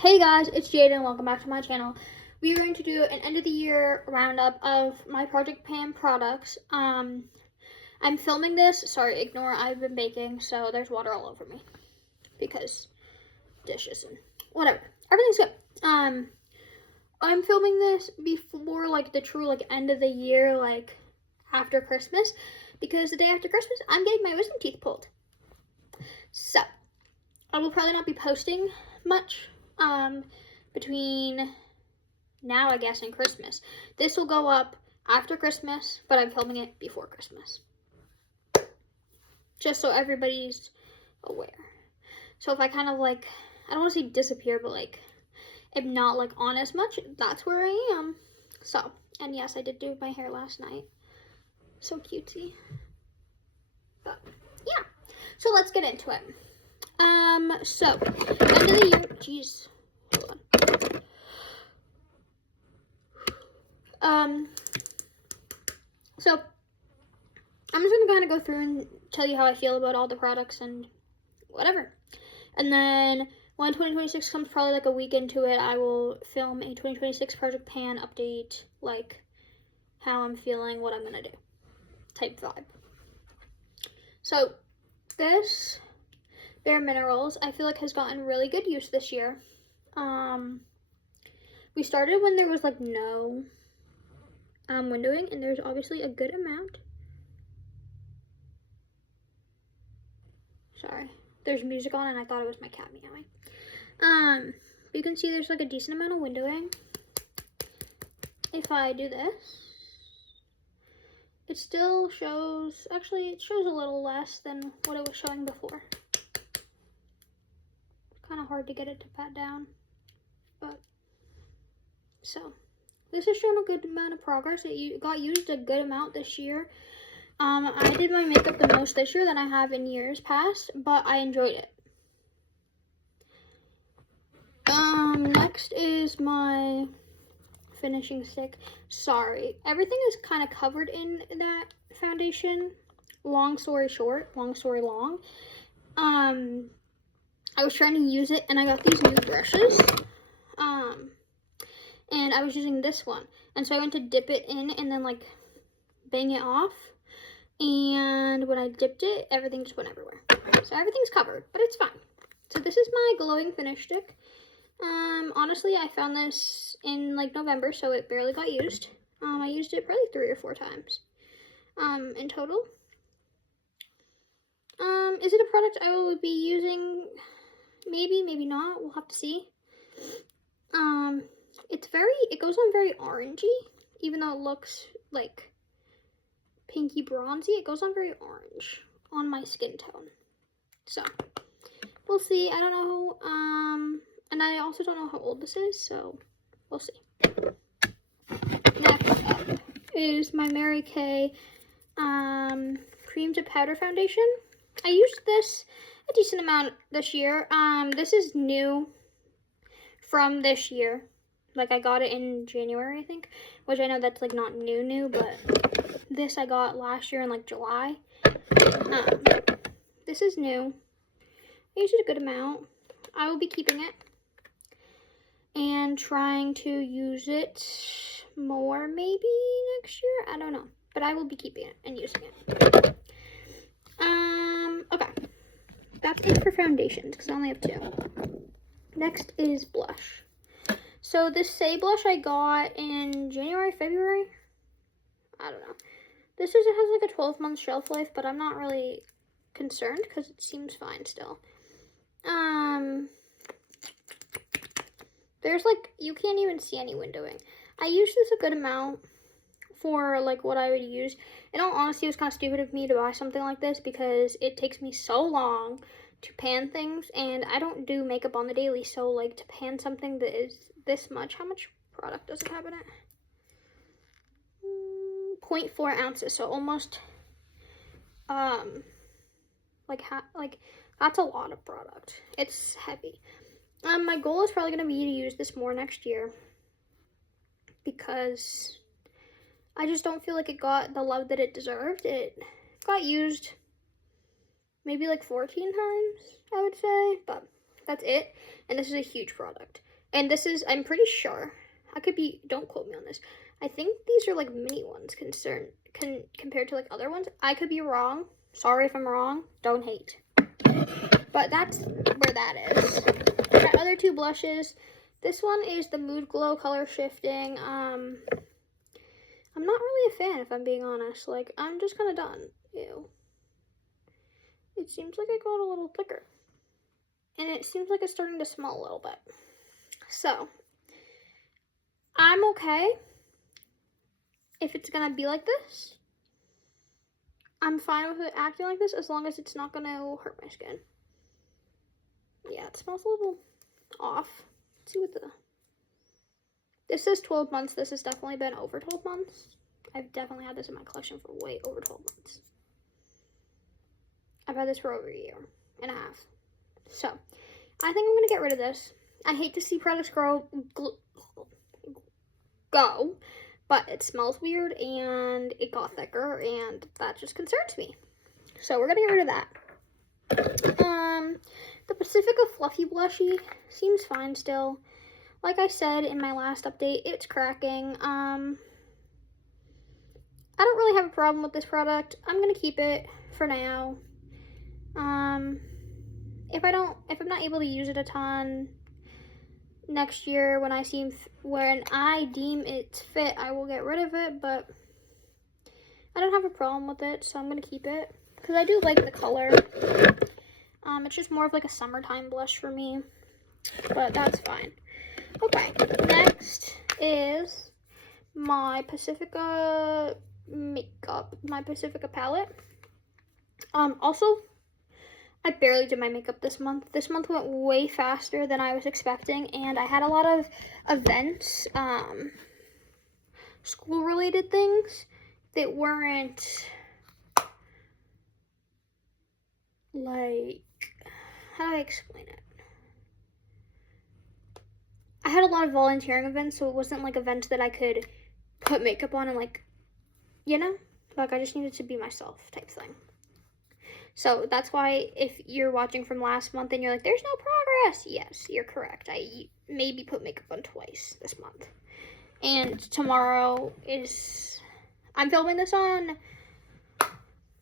Hey guys, it's Jaden. Welcome back to my channel. We are going to do an end of the year roundup of my Project Pan products. I'm filming this. Sorry, ignore I've been baking, so there's water all over me because dishes and whatever. Everything's good. I'm filming this before the true end of the year, after Christmas, because the day after Christmas I'm getting my wisdom teeth pulled. So I will probably not be posting much between now, I guess, and Christmas. This will go up after Christmas, but I'm filming it before Christmas. Just so everybody's aware. So if I kind of I don't want to say disappear, but am not on as much, that's where I am. So, and yes, I did do my hair last night. So cutesy. But yeah. So let's get into it. So end of the year, jeez. Hold on. So I'm just gonna kind of go through and tell you how I feel about all the products and whatever. And then when 2026 comes, probably a week into it, I will film a 2026 Project Pan update, how I'm feeling, what I'm gonna do, type vibe. So this Bare Minerals, I feel has gotten really good use this year. We started when there was no windowing, and there's obviously a good amount. Sorry, there's music on and I thought it was my cat meowing. But you can see there's a decent amount of windowing. If I do this, it still shows, actually it shows a little less than what it was showing before. Kind of hard to get it to pat down, but so this has shown a good amount of progress. It got used a good amount this year. I did my makeup the most this year than I have in years past, but I enjoyed it. Next is my finishing stick. Sorry, everything is kind of covered in that foundation. Long story short, long story long. I was trying to use it, and I got these new brushes. And I was using this one, and so I went to dip it in and then bang it off. And when I dipped it, everything just went everywhere. So everything's covered, but it's fine. So this is my glowing finish stick. Honestly, I found this in November, so it barely got used. I used it probably 3 or 4 times in total. Is it a product I will be using? Maybe, maybe not. We'll have to see. It goes on very orangey, even though it looks pinky bronzy. It goes on very orange on my skin tone. So we'll see. I don't know. And I also don't know how old this is, so we'll see. Next up is my Mary Kay cream to powder foundation. I used this a decent amount this year. This is new from this year. I got it in January, I think, which I know that's not new, but this I got last year in July. This is new. I used it a good amount. I will be keeping it and trying to use it more maybe next year. I don't know, but I will be keeping it and using it. Okay, that's it for foundations because I only have 2. Next is blush. So this Say blush I got in January, February. I don't know. It has a 12-month shelf life, but I'm not really concerned because it seems fine still. There's you can't even see any windowing. I used this a good amount for what I would use. In all honesty, it was kind of stupid of me to buy something like this because it takes me so long to pan things, and I don't do makeup on the daily, so to pan something that is this much, how much product does it have in it? 0.4 ounces, so almost that's a lot of product. It's heavy. My goal is probably going to be to use this more next year because I just don't feel it got the love that it deserved. It got used maybe 14 times, I would say, but That's it. And this is a huge product. And this is, I'm pretty sure, I could be, don't quote me on this. I think these are like mini ones compared to like other ones. I could be wrong. Sorry if I'm wrong. Don't hate. But that's where that is. My other two blushes. This one is the Mood Glow Color Shifting. I'm not really a fan, if I'm being honest. Like, I'm just kind of done. Ew. It seems like it got a little thicker. And it seems like it's starting to smell a little bit. So, I'm okay if it's gonna be like this. I'm fine with it acting like this as long as it's not gonna hurt my skin. Yeah, it smells a little off. Let's see what this says 12 months. This has definitely been over 12 months. I've definitely had this in my collection for way over 12 months. I've had this for over a year and a half. So, I think I'm gonna get rid of this. I hate to see products go, but it smells weird and it got thicker and that just concerns me. So we're gonna get rid of that. The Pacifica Fluffy Blushy seems fine still. Like I said in my last update, it's cracking. I don't really have a problem with this product. I'm gonna keep it for now. If I'm not able to use it a ton next year when I deem it's fit, I will get rid of it, but I don't have a problem with it, so I'm gonna keep it because I do like the color. It's just more of like a summertime blush for me, but that's fine. Okay, next is my Pacifica makeup, my Pacifica palette. Also, I barely did my makeup this month. This month went way faster than I was expecting, and I had a lot of events, school-related things that weren't, like, how do I explain it? I had a lot of volunteering events, so it wasn't like events that I could put makeup on and like, you know, like I just needed to be myself type thing. So that's why if you're watching from last month and you're like, there's no progress. Yes, you're correct. I maybe put makeup on twice this month. And tomorrow I'm filming this on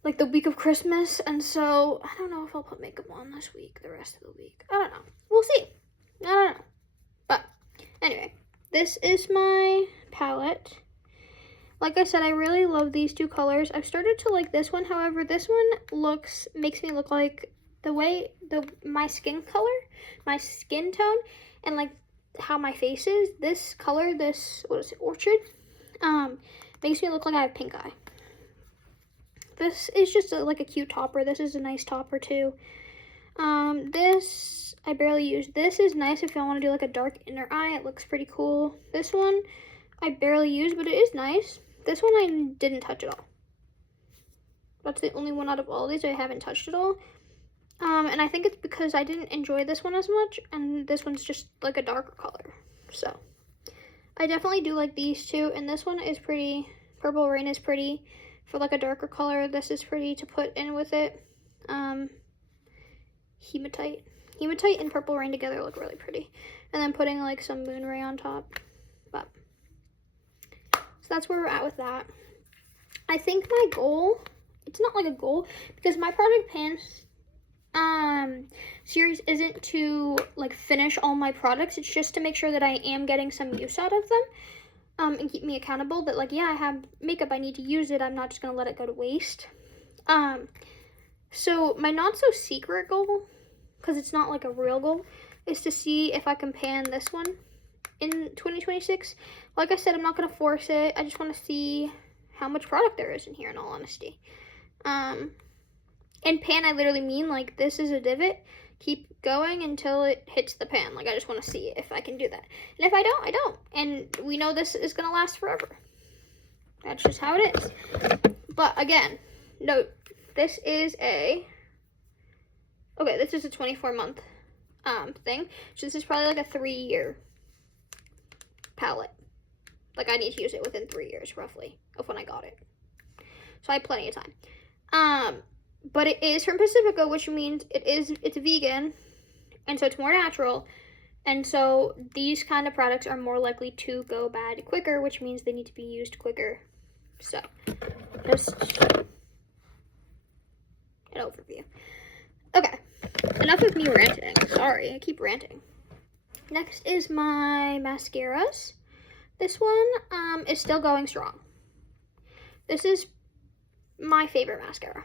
like the week of Christmas. And so I don't know if I'll put makeup on this week, the rest of the week. I don't know. We'll see. I don't know. But anyway, this is my palette. Like I said, I really love these two colors. I've started to like this one. However, this one makes me look like my skin color, my skin tone, and like how my face is. This color, what is it, Orchid, makes me look like I have pink eye. This is just like a cute topper. This is a nice topper too. This I barely use. This is nice if y'all want to do like a dark inner eye. It looks pretty cool. This one I barely use, but it is nice. This one I didn't touch at all. That's the only one out of all these I haven't touched at all. And I think it's because I didn't enjoy this one as much, and this one's just like a darker color. So I definitely do like these two, and this one is pretty. Purple Rain is pretty for like a darker color. This is pretty to put in with it. Hematite and Purple Rain together look really pretty. And then putting like some Moon Ray on top. But so that's where we're at with that. I think my goal, it's not like a goal, because my Project Pan series isn't to like finish all my products. It's just to make sure that I am getting some use out of them, and keep me accountable that like, yeah, I have makeup, I need to use it. I'm not just gonna let it go to waste. So my not so secret goal, because it's not like a real goal, is to see if I can pan this one in 2026. Like I said, I'm not going to force it. I just want to see how much product there is in here, in all honesty. And pan, I literally mean like this is a divot. Keep going until it hits the pan. Like I just want to see if I can do that. And if I don't, I don't. And we know this is going to last forever. That's just how it is. But again, note, this is a 24-month thing. So this is probably like a 3-year palette. Like I need to use it within 3 years roughly of when I got it. So I have plenty of time. But it is from Pacifica, which means it's vegan. And so it's more natural. And so these kind of products are more likely to go bad quicker, which means they need to be used quicker. So just an overview. Okay, enough of me ranting. Sorry, I keep ranting. Next is my mascaras. This one is still going strong. This is my favorite mascara.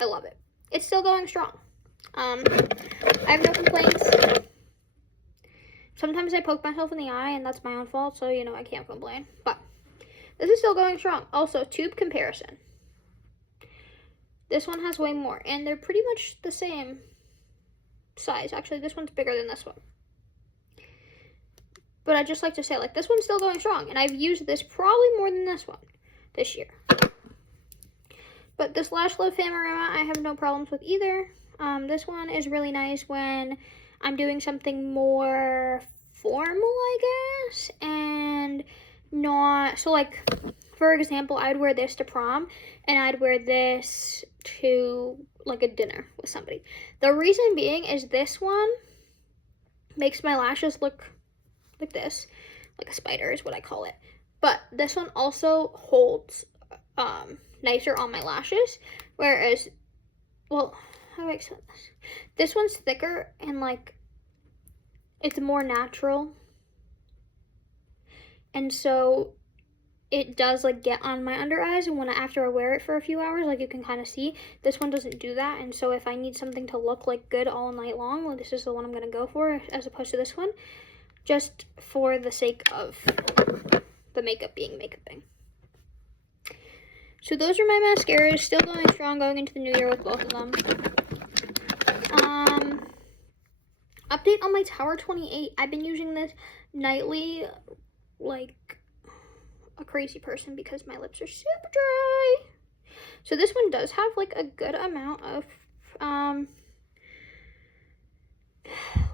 I love it. It's still going strong. I have no complaints. Sometimes I poke myself in the eye, and that's my own fault, so, you know, I can't complain. But this is still going strong. Also, tube comparison. This one has way more, and they're pretty much the same size. Actually, this one's bigger than this one. But I just like to say, like, this one's still going strong, and I've used this probably more than this one this year. But this Lash Love Famarama, I have no problems with either. This one is really nice when I'm doing something more formal, I guess, and not, so like, for example, I'd wear this to prom, and I'd wear this to, like, a dinner with somebody. The reason being is this one makes my lashes look like this, like a spider is what I call it. But this one also holds nicer on my lashes, whereas, well, how do I explain this? This one's thicker and, like, it's more natural, and so it does, like, get on my under eyes, and after I wear it for a few hours, like, you can kind of see. This one doesn't do that, and so if I need something to look, like, good all night long, well, this is the one I'm gonna go for as opposed to this one, just for the sake of the makeup being makeuping. So those are my mascaras, still going strong going into the new year with both of them. Update on my Tower 28. I've been using this nightly like a crazy person because my lips are super dry. So this one does have like a good amount of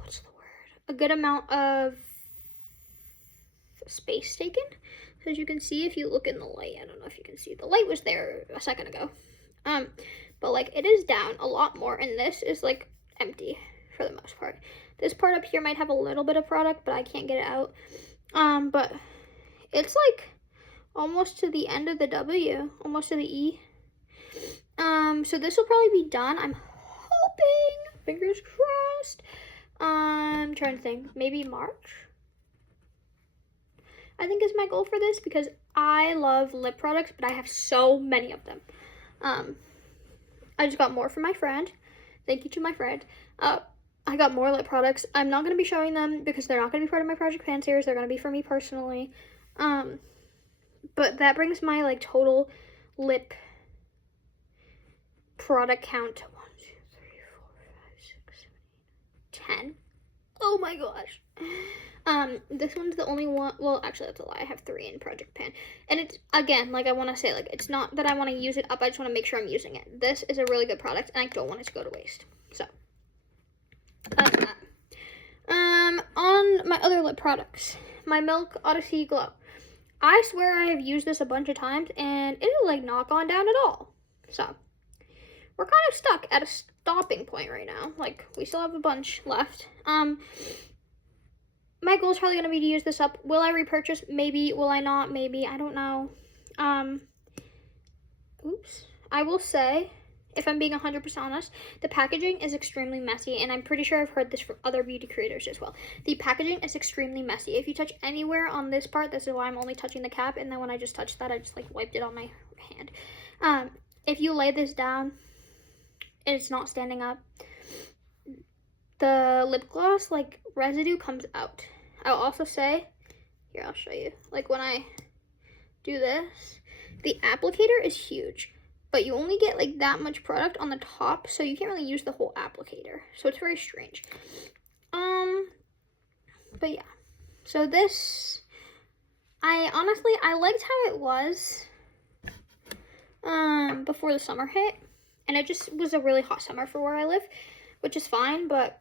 what's the word? A good amount of space taken. So as you can see, if you look in the light, I don't know if you can see, the light was there a second ago. But like it is down a lot more, and this is like empty for the most part. This part up here might have a little bit of product, but I can't get it out. But it's like almost to the end of the W, almost to the E. So this will probably be done. I'm hoping, fingers crossed. I'm trying to think, maybe March, I think is my goal for this, because I love lip products, but I have so many of them. I just got more from my friend. Thank you to my friend. I got more lip products. I'm not going to be showing them because they're not going to be part of my Project Pan series. They're going to be for me personally. But that brings my like total lip product count to 1, 2, 3, 4, 5, 6, 7, 8, 10. Oh my gosh. This one's the only one, well, actually, that's a lie. I have 3 in Project Pan. And it's, again, like I want to say, like, it's not that I want to use it up. I just want to make sure I'm using it. This is a really good product, and I don't want it to go to waste. So, that's that. On my other lip products, my Milk Odyssey Glow. I swear I have used this a bunch of times, and it is, like, not gone down at all. So, we're kind of stuck at a stopping point right now. Like, we still have a bunch left. My goal is probably going to be to use this up. Will I repurchase? Maybe. Will I not? Maybe. I don't know. Oops. I will say, if I'm being 100% honest, the packaging is extremely messy, and I'm pretty sure I've heard this from other beauty creators as well. The packaging is extremely messy. If you touch anywhere on this part, this is why I'm only touching the cap, and then when I just touched that, I just like wiped it on my hand. If you lay this down, it's not standing up. The lip gloss, like, residue comes out. I'll also say, here, I'll show you. Like, when I do this, the applicator is huge, but you only get, like, that much product on the top, so you can't really use the whole applicator. So it's very strange. But yeah. So this, I liked how it was before the summer hit, and it just was a really hot summer for where I live, which is fine, but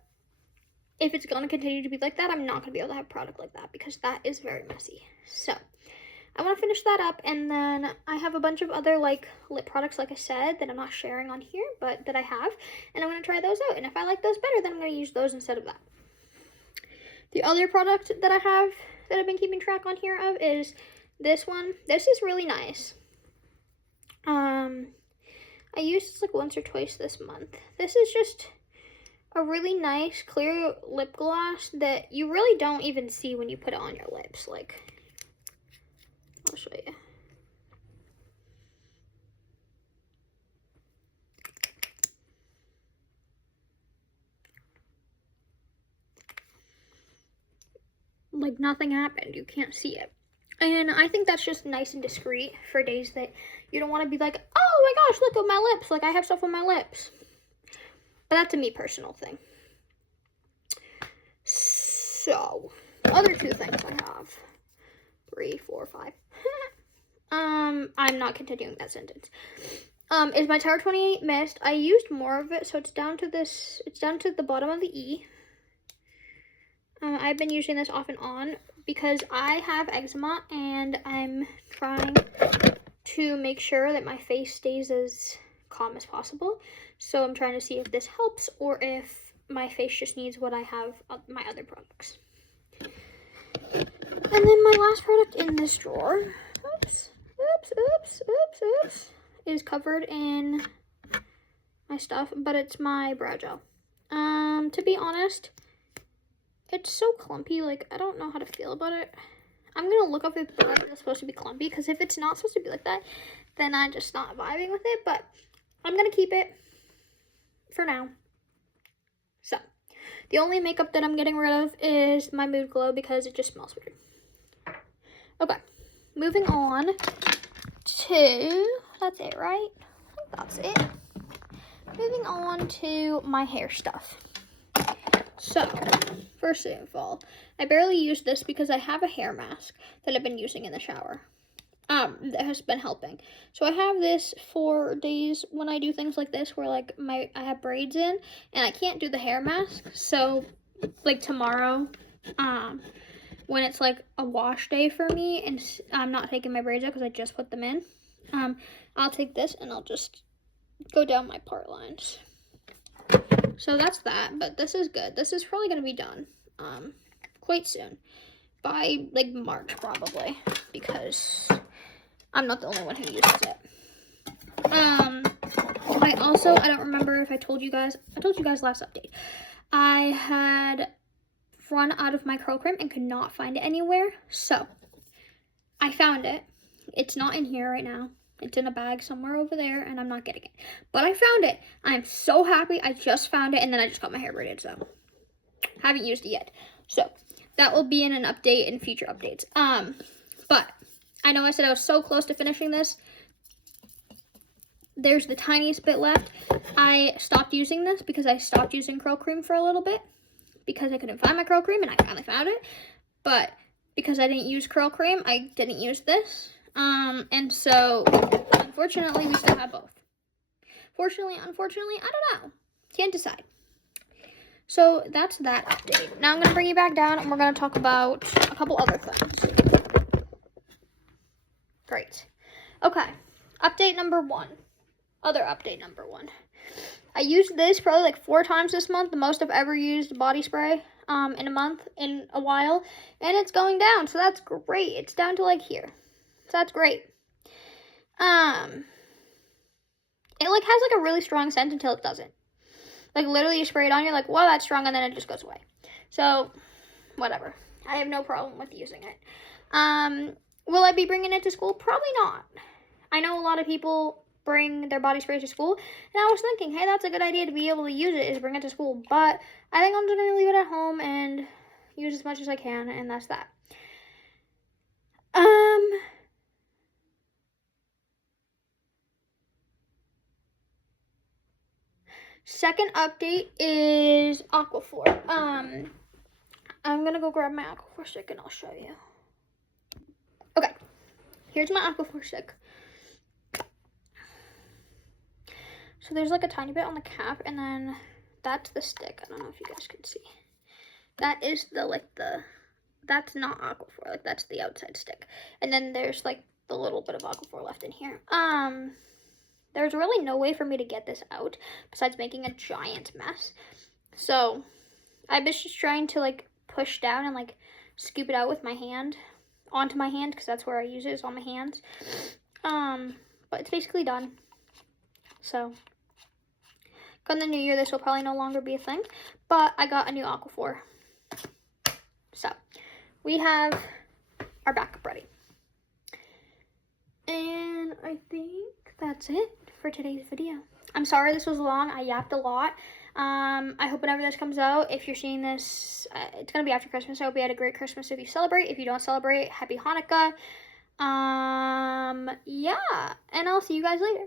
if it's going to continue to be like that, I'm not going to be able to have product like that because that is very messy. So, I want to finish that up, and then I have a bunch of other like lip products, like I said, that I'm not sharing on here, but that I have, and I'm going to try those out, and if I like those better, then I'm going to use those instead of that. The other product that I have that I've been keeping track on here of is this one. This is really nice. I used this like once or twice this month. This is just a really nice clear lip gloss that you really don't even see when you put it on your lips. Like, I'll show you. Like nothing happened. You can't see it. And I think that's just nice and discreet for days that you don't want to be like, oh my gosh, look at my lips. Like I have stuff on my lips. But that's a me personal thing. So, other two things I have. 3, 4, 5. I'm not continuing that sentence. Is my Tower 28 mist. I used more of it, so it's down to this, it's down to the bottom of the E. I've been using this off and on because I have eczema and I'm trying to make sure that my face stays as calm as possible. So I'm trying to see if this helps or if my face just needs what I have of my other products. And then my last product in this drawer, is covered in my stuff, but it's my brow gel. To be honest, it's so clumpy, like, I don't know how to feel about it. I'm gonna look up if brow gel is supposed to be clumpy, because if it's not supposed to be like that, then I'm just not vibing with it, but I'm gonna keep it for now. So, the only makeup that I'm getting rid of is my Mood Glow, because it just smells weird. Okay, moving on to, that's it, right? I think that's it. Moving on to my hair stuff. So, first of all, I barely use this because I have a hair mask that I've been using in the shower. That has been helping. So I have this for days when I do things like this, where like I have braids in, and I can't do the hair mask. So, like tomorrow, when it's like a wash day for me, and I'm not taking my braids out because I just put them in, I'll take this and I'll just go down my part lines. So that's that, but this is good. This is probably going to be done quite soon, by like March probably, because I'm not the only one who uses it. I don't remember if I told you guys last update. I had run out of my curl cream and could not find it anywhere, so I found it. It's not in here right now. It's in a bag somewhere over there, and I'm not getting it. But I found it. I'm so happy I just found it, and then I just got my hair braided, so haven't used it yet. So that will be in an update in future updates. But I know I said I was so close to finishing this. There's the tiniest bit left. I stopped using this because I stopped using curl cream for a little bit because I couldn't find my curl cream, and I finally found it. But because I didn't use curl cream, I didn't use this. And so, unfortunately, we still have both. Fortunately, unfortunately, I don't know. Can't decide. So, that's that update. Now I'm going to bring you back down, and we're going to talk about a couple other things. Great. Okay. Update number 1. Other update number 1. I used this probably like 4 times this month, the most I've ever used body spray in a month, in a while, and it's going down, so that's great. It's down to like here. So that's great. It like has like a really strong scent until it doesn't. Like literally you spray it on, you're like, wow, that's strong, and then it just goes away. So, whatever. I have no problem with using it. Will I be bringing it to school? Probably not. I know a lot of people bring their body spray to school, and I was thinking, hey, that's a good idea to be able to use it, is bring it to school. But I think I'm just going to leave it at home and use as much as I can, and that's that. Second update is Aquaphor. I'm gonna go grab my Aquaphor stick and I'll show you. Okay, here's my Aquaphor stick. So there's like a tiny bit on the cap, and then that's the stick. I don't know if you guys can see. That is the that's not Aquaphor, like that's the outside stick. And then there's like the little bit of Aquaphor left in here. There's really no way for me to get this out besides making a giant mess. So I was just trying to like push down and like scoop it out with my hand onto my hand, because that's where I use it, is on my hands. But it's basically done. So come the new year, this will probably no longer be a thing, but I got a new Aquaphor. So we have our backup ready. And I think that's it for today's video. I'm sorry this was long. I yapped a lot. I hope whenever this comes out, if you're seeing this, it's going to be after Christmas. I hope you had a great Christmas if you celebrate. If you don't celebrate, happy Hanukkah. Yeah, and I'll see you guys later.